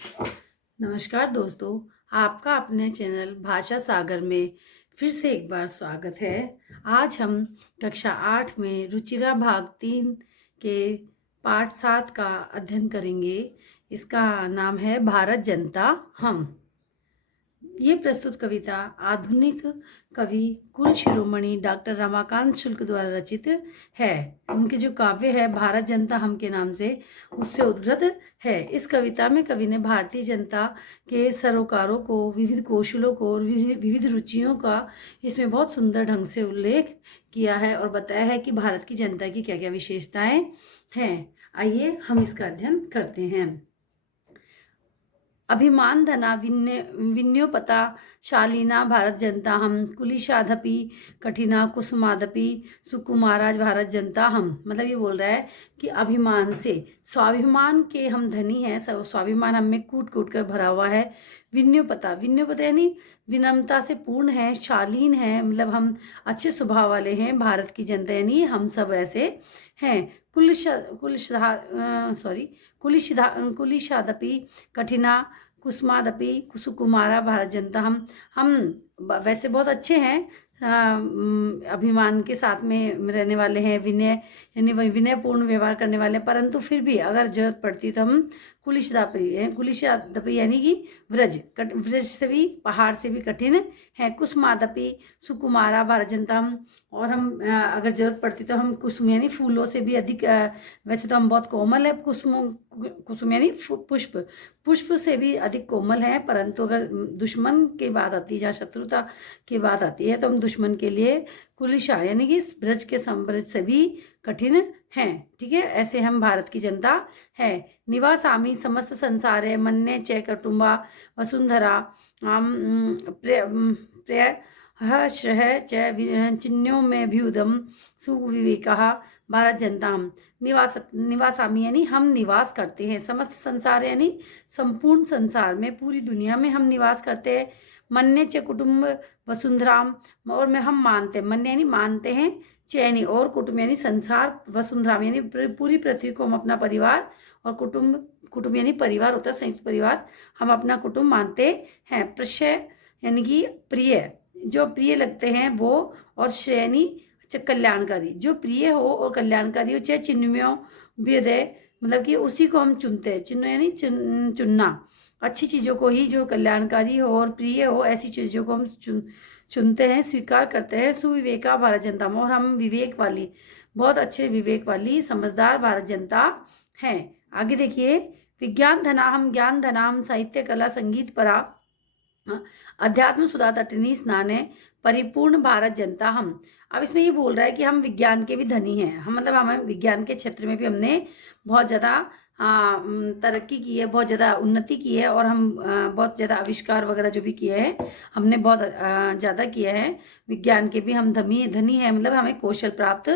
नमस्कार दोस्तों, आपका अपने चैनल भाषा सागर में फिर से एक बार स्वागत है। आज हम कक्षा 8 में रुचिरा भाग 3 के पाठ 7 का अध्ययन करेंगे। इसका नाम है भारत जनता हम। ये प्रस्तुत कविता आधुनिक कवि कुल शिरोमणि डॉक्टर रमाकांत शुक्ल द्वारा रचित है। उनके जो काव्य है भारत जनता हम के नाम से, उससे उद्धृत है। इस कविता में कवि ने भारतीय जनता के सरोकारों को, विविध कौशलों को और विविध रुचियों का इसमें बहुत सुंदर ढंग से उल्लेख किया है और बताया है कि भारत की जनता की क्या क्या विशेषताएं हैं। आइए हम इसका अध्ययन करते हैं। अभिमान धना विन्योपता शालीना भारत जनता हम, कुलिशाधपि कठिना कुसुमादपि सुकुमारा भारत जनता हम। मतलब ये बोल रहा है कि अभिमान से, स्वाभिमान के हम धनी हैं, स्वाभिमान हम में कूट कूट कर भरा हुआ है। विन्योपता, विन्योपता यानी विनम्रता से पूर्ण है। शालीन है मतलब हम अच्छे स्वभाव वाले हैं। भारत की जनता यानी हम सब ऐसे हैं। कुलिशादपि कठिना कुसुमादपि सुकुमारा भारत जनता हम वैसे बहुत अच्छे हैं, अभिमान के साथ में रहने वाले हैं, विनय यानी विनयपूर्ण व्यवहार करने वाले, परंतु फिर भी अगर जरूरत पड़ती तो हम कुलिशादपि यानी कि व्रज से भी, पहाड़ से भी कठिन है। कुसुमादपि सुकुमारा भारत जनता हम, और हम अगर जरूरत पड़ती तो हम कुसुम यानी फूलों से भी अधिक, वैसे तो हम बहुत कोमल है, कुसुम यानी पुष्प से भी अधिक कोमल है, परंतु अगर दुश्मन की बात आती है, जहाँ शत्रुता की बात आती है, तो हम दुश्मन के लिए कुलिशा यानी कि ब्रज के समब्रज से भी कठिन हैं। ठीक है, ऐसे हम भारत की जनता है। निवासामि समस्त संसार है, मन्ये च कुटुंबा वसुंधरा प्रिय श्रह च चिन्यों में भी उदम सुविवेका भारत जनता हम। निवासामी यानी हम निवास करते हैं। समस्त संसार यानी संपूर्ण संसार में, पूरी दुनिया में हम निवास करते हैं। मन्ये च कुटुंब वसुंधराम, और में हम मानते हैं, मन्य यानी मानते हैं, चैनी और कुटुंब यानी संसार, वसुंधराम यानी पूरी पृथ्वी को हम अपना परिवार, और कुटुंब यानी परिवार होता है, संयुक्त परिवार, हम अपना कुटुंब मानते हैं। प्रशय यानी कि प्रिय, जो प्रिय लगते हैं वो, और श्रेणी कल्याणकारी, जो प्रिय हो और कल्याणकारी हो। चाहे चिन्मयों व्युदय मतलब कि उसी को हम चुनते हैं। चिन्ह यानी चुनना, अच्छी चीज़ों को ही, जो कल्याणकारी हो और प्रिय हो, ऐसी चीज़ों को हम चुनते हैं, स्वीकार करते हैं। सुविवेका भारत जनता में, और हम विवेक वाली, बहुत अच्छे विवेक वाली समझदार भारत जनता हैं। आगे देखिए, विज्ञान धना हम, ज्ञान धना हम, साहित्य कला संगीत परा अध्यात्म सुधा तटिनी स्नाने परिपूर्ण भारत जनता हम। अब इसमें ये बोल रहा है कि हम विज्ञान के भी धनी हैं। हम मतलब हमें विज्ञान के क्षेत्र में भी हमने बहुत ज़्यादा तरक्की की है, बहुत ज़्यादा उन्नति की है, और हम बहुत ज़्यादा आविष्कार वगैरह जो भी किए हैं हमने बहुत ज़्यादा किया है। विज्ञान के भी हम धनी हैं, मतलब हमें कौशल प्राप्त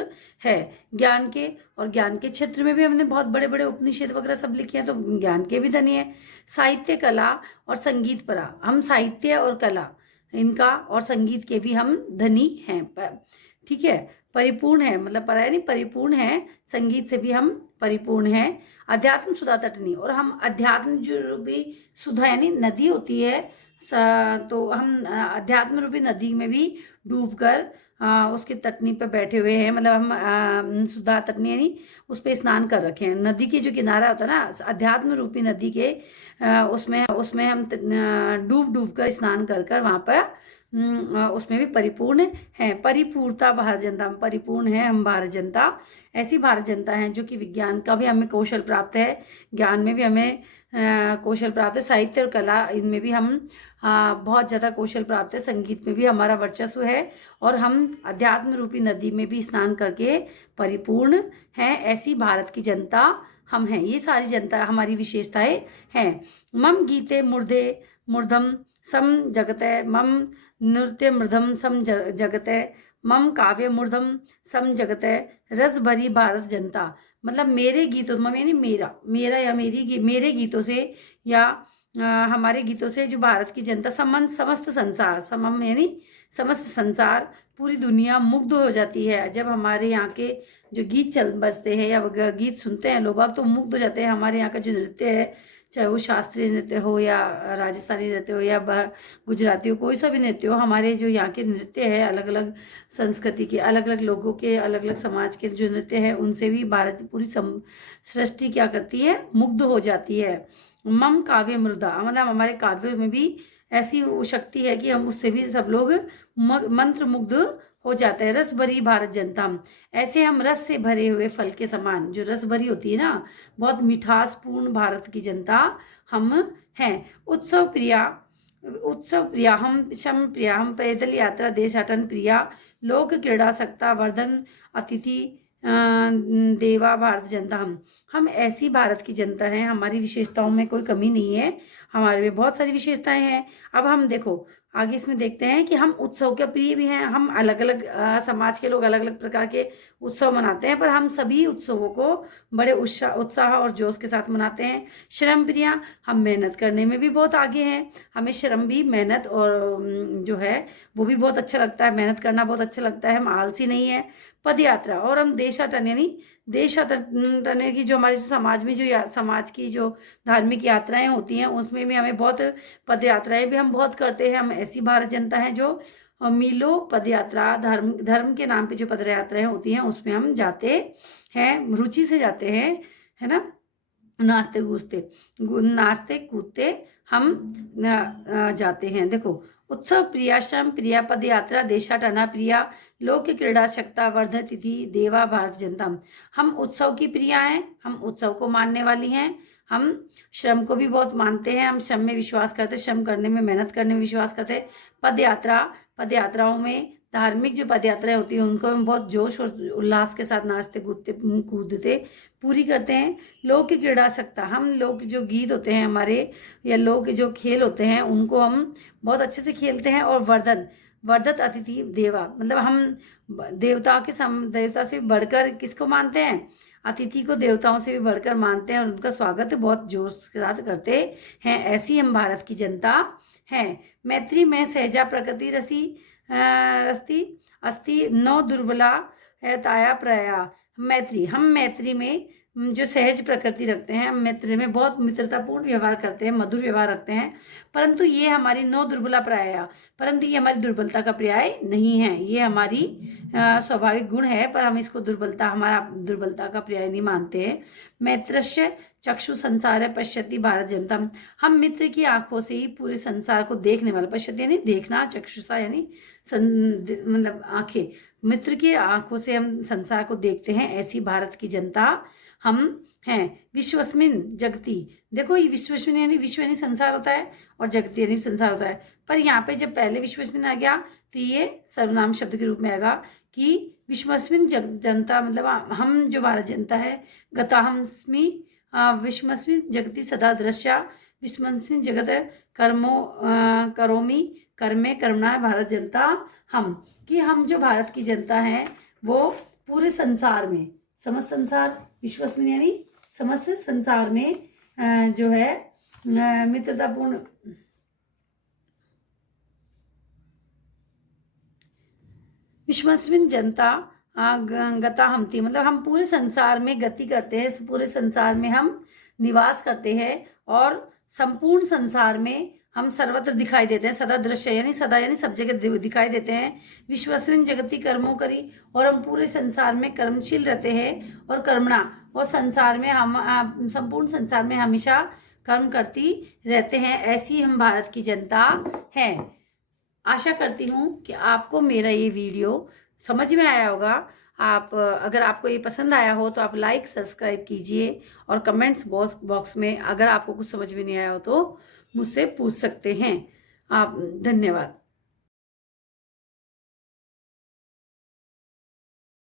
है ज्ञान के, और ज्ञान के क्षेत्र में भी हमने बहुत बड़े बड़े उपनिषद वगैरह सब लिखे हैं, तो ज्ञान के भी धनी है। साहित्य कला और संगीत परा, हम साहित्य और कला इनका और संगीत के भी हम धनी हैं। ठीक है, परिपूर्ण है मतलब परा यानी परिपूर्ण है, संगीत से भी हम परिपूर्ण हैं। अध्यात्म सुधा तटनी, और हम अध्यात्म जो भी सुधा यानी नदी होती है, तो हम अध्यात्म रूपी नदी में भी डूबकर उसके तटनी पर बैठे हुए हैं। मतलब हम सुधा तटनी यानी उस पर स्नान कर रखे हैं। नदी के जो किनारा होता है ना, अध्यात्म रूपी नदी के, उसमें हम डूब डूब कर स्नान कर कर वहाँ पर उसमें भी परिपूर्ण हैं। परिपूर्णता भारत जनता में, परिपूर्ण है हम भारत जनता। ऐसी भारत जनता है जो कि विज्ञान का भी हमें कौशल प्राप्त है, ज्ञान में भी हमें कौशल प्राप्त है, साहित्य और कला इनमें भी हम बहुत ज़्यादा कौशल प्राप्त है, संगीत में भी हमारा वर्चस्व है, और हम अध्यात्म रूपी नदी में भी स्नान करके परिपूर्ण हैं। ऐसी भारत की जनता हम हैं। ये सारी जनता हमारी विशेषताएं हैं। मम गीते मूर्धम सम जगते, मम नृत्य मृदम सम जगते, मम काव्य मूर्धम सम जगते, रस भरी भारत जनता। मतलब मेरे गीतों, मम यानी मेरा या मेरे गीतों से, या हमारे गीतों से जो भारत की जनता, समस्त संसार, समम यानी समस्त संसार, पूरी दुनिया मुग्ध हो जाती है। जब हमारे यहाँ के जो गीत चल बजते हैं या गीत सुनते हैं लोग बाग, तो मुग्ध हो जाते हैं। हमारे यहाँ का जो नृत्य है, चाहे वो शास्त्रीय नृत्य हो या राजस्थानी नृत्य हो या गुजराती हो, कोई सा भी नृत्य हो, हमारे जो यहाँ के नृत्य है अलग अलग संस्कृति के, अलग अलग लोगों के, अलग अलग समाज के जो नृत्य है, उनसे भी भारत पूरी सृष्टि क्या करती है, मुग्ध हो जाती है। मम काव्य मृदा, मतलब हमारे काव्यों में भी ऐसी वो शक्ति है कि हम उससे भी सब लोग मंत्र मुग्ध हो जाते हैं। रस भरी भारत जनता, ऐसे हम रस से भरे हुए फल के समान, जो रस भरी होती है ना, बहुत मिठास पूर्ण भारत की जनता हम हैं। उत्सव प्रिया हम, शम प्रिया हम, पैदल यात्रा देशाटन प्रिया, लोक क्रीड़ा सत्ता वर्धन अतिथि देवा भारत जनता हम ऐसी भारत की जनता हैं। हमारी विशेषताओं में कोई कमी नहीं है, हमारे में बहुत सारी विशेषताएं हैं। अब हम देखो आगे इसमें देखते हैं कि हम उत्सव के प्रिय भी हैं। हम अलग अलग समाज के लोग अलग अलग प्रकार के उत्सव मनाते हैं, पर हम सभी उत्सवों को बड़े उत्साह और जोश के साथ मनाते हैं। श्रम प्रिया, हम मेहनत करने में भी बहुत आगे हैं। हमें श्रम भी, मेहनत और जो है वो भी बहुत अच्छा लगता है, मेहनत करना बहुत अच्छा लगता है, हम आलसी नहीं है। पद यात्रा, और हम देशाटन यानी देशाटन की जो हमारे समाज में जो समाज की जो धार्मिक यात्राएं होती हैं उसमें भी हमें बहुत, पद यात्राएं भी हम बहुत करते हैं। हम ऐसी भारत जनता है जो मीलों पद यात्रा, धर्म के नाम पे जो पद यात्राएं होती हैं उसमें हम जाते हैं, रुचि से जाते हैं, है ना। नाचते कूदते हम जाते हैं। देखो, उत्सव प्रिया, श्रम प्रिया, पद यात्रा देशाटना प्रिया, लोक क्रीड़ा शक्ता वर्धतिथि देवा भारत जनता, हम उत्सव की प्रिया हैं, हम उत्सव को मानने वाली हैं। हम श्रम को भी बहुत मानते हैं, हम श्रम में विश्वास करते हैं, श्रम करने में, मेहनत करने में विश्वास करते हैं। पद यात्राओं में, धार्मिक जो पद यात्राएं होती हैं उनको हम बहुत जोश और उल्लास के साथ नाचते कूदते पूरी करते हैं। लोक क्रीड़ा सत्ता, हम लोग जो गीत होते हैं हमारे या लोग जो खेल होते हैं उनको हम बहुत अच्छे से खेलते हैं। और वर्धत अतिथि देवा, मतलब हम देवता से बढ़कर किसको मानते हैं, अतिथि को देवताओं से भी बढ़कर मानते हैं और उनका स्वागत बहुत जोश के साथ करते हैं। ऐसी हम भारत की जनता हैं। मैत्री में सहजा प्रकृति रस्ती अस्ति नौ दुर्बला है ताया प्रया, मैत्री, हम मैत्री में जो सहज प्रकृति रखते हैं, हम मैत्री में बहुत मित्रतापूर्ण व्यवहार करते हैं, मधुर व्यवहार रखते हैं, परंतु ये हमारी नौ दुर्बला प्राय, परंतु ये हमारी दुर्बलता का पर्याय नहीं है। ये हमारी स्वाभाविक गुण है, पर हम इसको हमारा दुर्बलता का पर्याय नहीं मानते हैं। मैत्रस्य चक्षु संसार पश्यति भारत जनता, हम मित्र की आंखों से ही पूरे संसार को देखने वाला, पश्यति यानी देखना, चक्षुषा यानी मतलब आंखें, मित्र की आंखों से हम संसार को देखते हैं, ऐसी भारत की जनता हम हैं। विश्वस्मिन जगती, देखो ये विश्वस्मिन यानी विश्व यानी संसार होता है और जगती यानी संसार होता है, पर यहाँ पे जब पहले विश्वस्मिन आ गया तो ये सर्वनाम शब्द के रूप में आएगा कि विश्वस्मिन जनता, मतलब हम जो भारत जनता है, गताहमस्मि विश्वस्मिन जगति सदा दृश्या, विश्वस्मिन जगत करोमि कर्मे कर्मणा भारत जनता हम, कि हम जो भारत की जनता है वो पूरे संसार में, समस्त संसार, विश्वस्मिन यानी समस्त संसार में जो है मित्रतापूर्ण, विश्वस्मिन जनता गता हमती, मतलब हम पूरे संसार में गति करते हैं, पूरे संसार में हम निवास करते हैं और संपूर्ण संसार में हम सर्वत्र दिखाई देते हैं। सदा दृश्य यानी सदा यानी सब जगह दिखाई देते हैं। विश्वस्मिन जगति कर्मों करी, और हम पूरे संसार में कर्मशील रहते हैं और कर्मणा, और संसार में हम संपूर्ण संसार में हमेशा कर्म करती रहते हैं। ऐसी हम भारत की जनता हैं। आशा करती हूँ कि आपको मेरा ये वीडियो समझ में आया होगा। अगर आपको ये पसंद आया हो तो आप लाइक सब्सक्राइब कीजिए, और कमेंट्स बॉक्स में अगर आपको कुछ समझ में नहीं आया हो तो मुझसे पूछ सकते हैं आप। धन्यवाद।